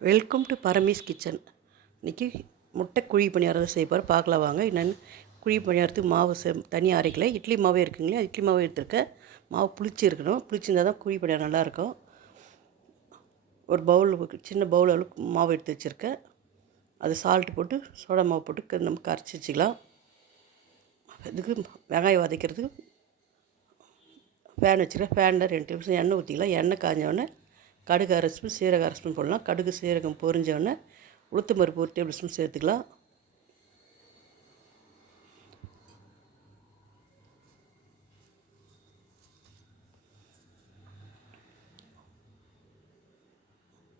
Welcome to பரமீஸ் kitchen இன்றைக்கி முட்டை குழி பணியாரம் செய்வார். பார்க்கலாம் வாங்க. என்னென்னு? குழி பணியாரத்துக்கு மாவு செ தனியாக அரைக்கல. இட்லி மாவே இருக்குங்களே? இட்லி மாவு எடுத்துருக்கேன் மாவு புளிச்சு இருக்கணும் புளிச்சிருந்தால் தான் குழி பணியாரம் நல்லாயிருக்கும். ஒரு பவுல் சின்ன பவுல் அளவுக்கு மாவு எடுத்து வச்சுருக்கேன் அது சால்ட்டு போட்டு சோடா மாவு போட்டு க- நம்ம கரைச்சி வச்சுக்கலாம். இதுக்கு வெங்காயம் வதக்கிறதுக்கு ஃபேன் வச்சுருக்கேன் ஃபேனில் ரெண்டு நிமிஷம் எண்ணெய் ஊற்றிக்கலாம் எண்ணெய் காஞ்சோடனே கடுகு அரை ஸ்பூன் சீரகம் அரை ஸ்பூன் போடலாம். கடுகு சீரகம் பொரிஞ்ச உடனே உளுத்தம் பருப்பு ஒரு டேபிள் ஸ்பூன் சேர்த்துக்கலாம்.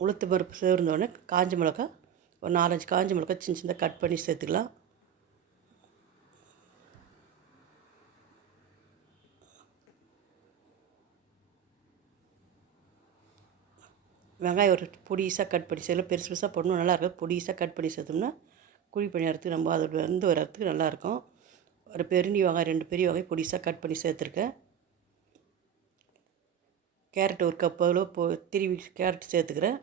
உளுத்து பருப்பு சேர்ந்தோடனே காஞ்ச மிளகா ஒரு நாலஞ்சு காஞ்ச மிளகா சின்ன சின்னதாக கட் பண்ணி சேர்த்துக்கலாம். வெங்காயம் ஒரு பொடிசாக கட் பண்ணி செய்யலாம் பெருசு பெருசாக போடணும் நல்லாயிருக்கும் பொடிசாக கட் பண்ணி சேர்த்தோம்னா குழி பணியாரத்துக்கு நம்ம அதோட வந்து வரத்துக்கு நல்லாயிருக்கும் ஒரு பெருணி வெங்காயம் ரெண்டு பெரிய வகை பொடிசாக கட் பண்ணி சேர்த்துருக்கேன். கேரட் ஒரு கப் அளவு போ திருவி கேரட் சேர்த்துக்கிறேன்.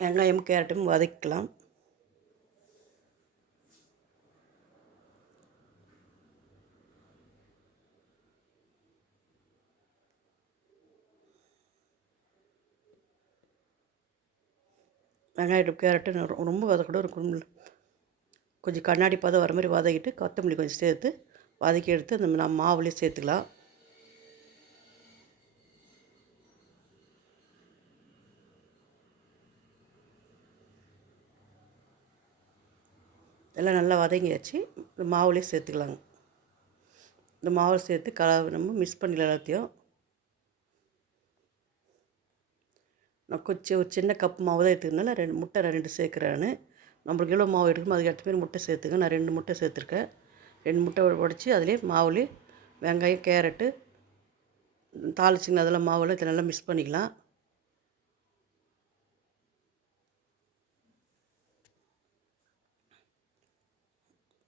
வெங்காயம் கேரட்டும் வதக்கலாம் வெங்காயம் கேரட்டு ரொம்ப வதக்கூட இருக்கும் கொஞ்சம் கண்ணாடி பதம் வர மாதிரி வதக்கிட்டு கொத்தமல்லி கொஞ்சம் சேர்த்து வதக்கி எடுத்து அந்த நம்ம மாவுலேயே சேர்த்துக்கலாம். எல்லாம் நல்லா வதங்கியாச்சு இந்த மாவுலேயே சேர்த்துக்கலாங்க. இந்த மாவு சேர்த்து கல நம்ம மிக்ஸ் பண்ணிடலாம் எல்லாத்தையும். நான் கொஞ்சம் ஒரு சின்ன கப் மாவு தான் எடுத்துக்கிறதுனால ரெண்டு முட்டை ரெண்டு சேர்க்குறேன் நம்மளுக்கு எவ்வளோ மாவு எடுக்கணுமோ அதுக்கு ஏற்ற மாதிரி முட்டை சேர்த்துக்க நான் ரெண்டு முட்டை சேர்த்துருக்கேன். ரெண்டு முட்டை உடச்சி அதிலே மாவுலேயே வெங்காயம் கேரட்டு தாளிச்சிங்க அதெல்லாம் மாவில் இதை நல்லா மிக்ஸ் பண்ணிக்கலாம்.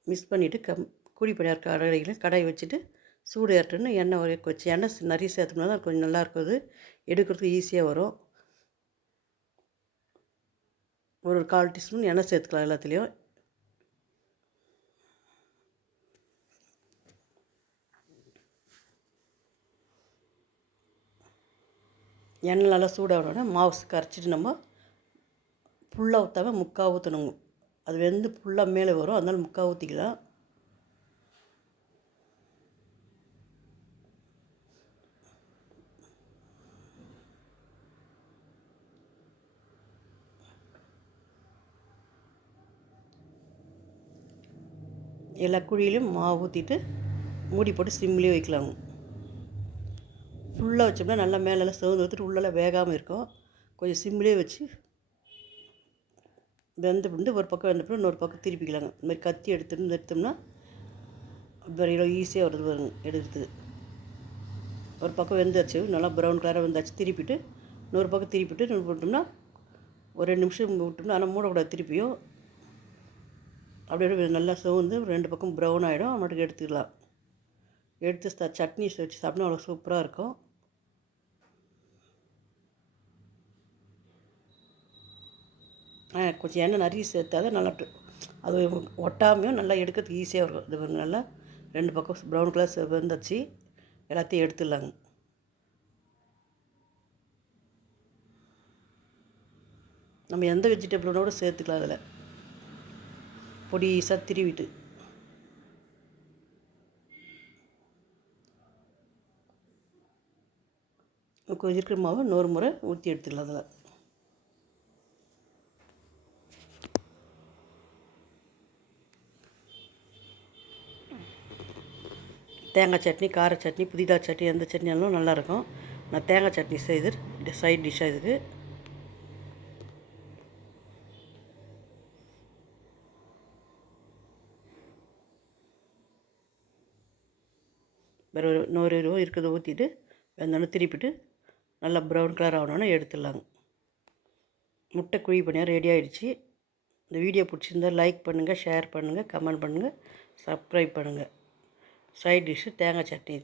மிக்ஸ் பண்ணிவிட்டு கம் கூடி பணியார் கடையில். கடாய் வச்சுட்டு சூடு ஏறட்டுன்னு எண்ணெய் வரைய வச்சு எண்ணெய் நிறைய சேர்த்தோம்னா தான் கொஞ்சம் நல்லா இருக்குது எடுக்கிறதுக்கு ஈஸியாக வரும். ஒரு ஒரு கால் டீஸ்பூன் எண்ணெய் சேர்த்துக்கலாம் எல்லாத்துலேயும். எண்ணெய் நல்லா சூடாகணுன்னா மாவு கரைச்சிட்டு நம்ம ஃபுல்லாக ஊற்றாம முக்கால் ஊற்றணுங்க அது வெந்து ஃபுல்லாக மேலே வரும் அதனால முக்கால் ஊற்றிக்கலாம் எல்லா குழியிலையும் மாவு ஊற்றிட்டு மூடி போட்டு சிம்லேயே வைக்கலாங்க ஃபுல்லாக வச்சோம்னா நல்லா மேலெல்லாம் சவுந்து ஊற்றிட்டு உள்ளெல்லாம் வேகாமல் இருக்கும். கொஞ்சம் சிம்லேயே வச்சு வெந்த பிண்டு ஒரு பக்கம் வெந்த பிண்டு இன்னொரு பக்கம் திருப்பிக்கலாங்க. இந்த மாதிரி கத்தி எடுத்துட்டு எடுத்தோம்னா வெறும் ஈஸியாக வருது வருங்க எடுக்கிறது. ஒரு பக்கம் வெந்தாச்சு நல்லா ப்ரௌன் கலராக வெந்தாச்சு திருப்பிட்டு இன்னொரு பக்கம் திருப்பிட்டு விட்டோம்னா ஒரு ரெண்டு நிமிஷம் விட்டோம்னா ஆனால் மூடக்கூடாது திருப்பியும். அப்படியே அப்படியே நல்லா சவுந்து ரெண்டு பக்கம் ப்ரௌன் ஆகிடும் அவனுக்கு எடுத்துக்கலாம். எடுத்து சட்னி வச்சு சாப்பிட்டா அவ்வளோ சூப்பராக இருக்கும். ஆ கொஞ்சம் எண்ணெய் நிறைய சேர்த்தா தான் நல்லா அது ஒட்டாமையும் நல்லா எடுக்கிறதுக்கு ஈஸியாக இருக்கும். இது நல்லா ரெண்டு பக்கம் ப்ரௌன் கலர் வந்துச்சு எல்லாத்தையும் எடுத்துடலாங்க. நம்ம எந்த வெஜிடபிளோட சேர்த்துக்கலாம் அதில். பொடிசாக திருவிட்டு இருக்கிற மாவை இன்னொரு முறை ஊற்றி எடுத்துக்கலாம் அதில். தேங்காய் சட்னி கார சட்னி புதிதா சட்னி எந்த சட்னியாலும் நல்லாயிருக்கும். நான் தேங்காய் சட்னி செய்து சைட் டிஷ்ஷாக இதுக்கு வேறு ஒரு இன்னொரு ரூபா இருக்கிறத ஊற்றிட்டு வெந்தோடனே திருப்பிட்டு நல்லா ப்ரௌன் கலர் ஆகணுன்னு எடுத்துடலாங்க. முட்டை குழி பண்ணியாக ரெடி ஆகிடுச்சி இந்த வீடியோ பிடிச்சிருந்தா லைக் பண்ணுங்கள் ஷேர் பண்ணுங்கள் கமெண்ட் பண்ணுங்கள் சப்ஸ்கிரைப் பண்ணுங்கள் சைட் டிஷ்ஷு தேங்காய் சட்னி.